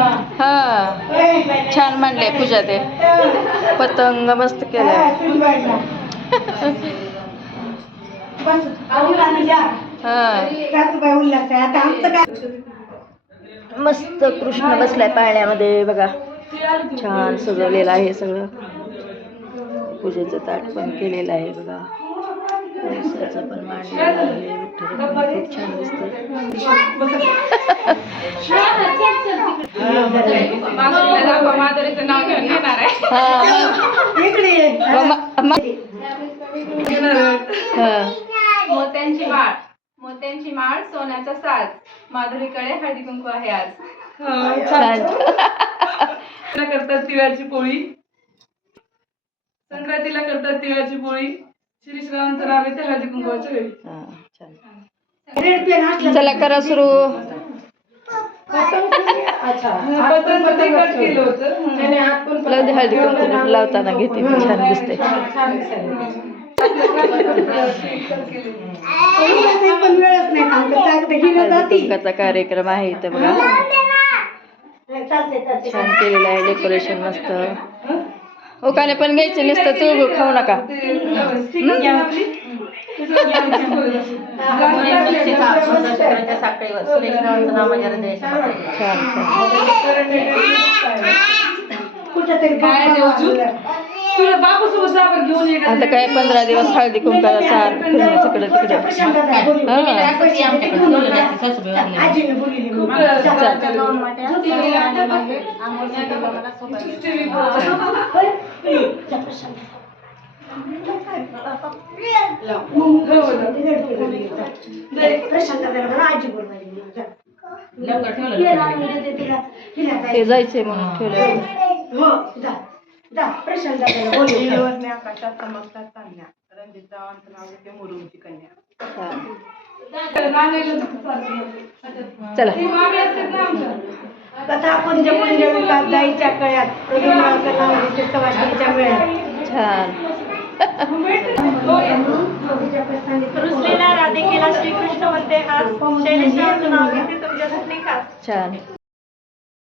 हा छान मांडले पूजा ते पतंग मस्त केलाय मस्त कृष्ण बसलाय पाळण्यामध्ये बघा छान सजवलेलं आहे सगळं पूजेचं ताट पण केलेलं आहे बघा पैशाचं पण मांडलेलं आहे खूप छान दिसते मोत्यांची माळ सोन्याचा साज माधुरीकडे हळदी कुंकू आहे आज करतात तिळाची पोळी संक्रांतीला करतात तिळाची पोळी श्री श्रावणचं नाव येते हळदी कुंकवाच्या वेळी चला करा सुरू पतंग कट केलं होतं हळदी कुंकू लावताना घेते छान दिसते कुंकाचा कार्यक्रम आहे इथं बघा छान केलेलं आहे डेकोरेशन मस्त ओकाने पण घ्यायचे नुसतं तू खाऊ नका आता काय 15 दिवस हळदी कुंकाला सार तिकडे ते जायचंय म्हणून ठेवलं आकाशात चमकतात तान्या रणजित चव्हाणचं नाव घेते मुरुमची कन्या चला कथा कुंज कुंज विकास जाईच्या कळ्यात सवाष्णीच्या मेळ्यात छान रुसलेला राधिकेला श्रीकृष्ण म्हणते हास शैलेश नाव घेते तुमच्यासाठी खास छान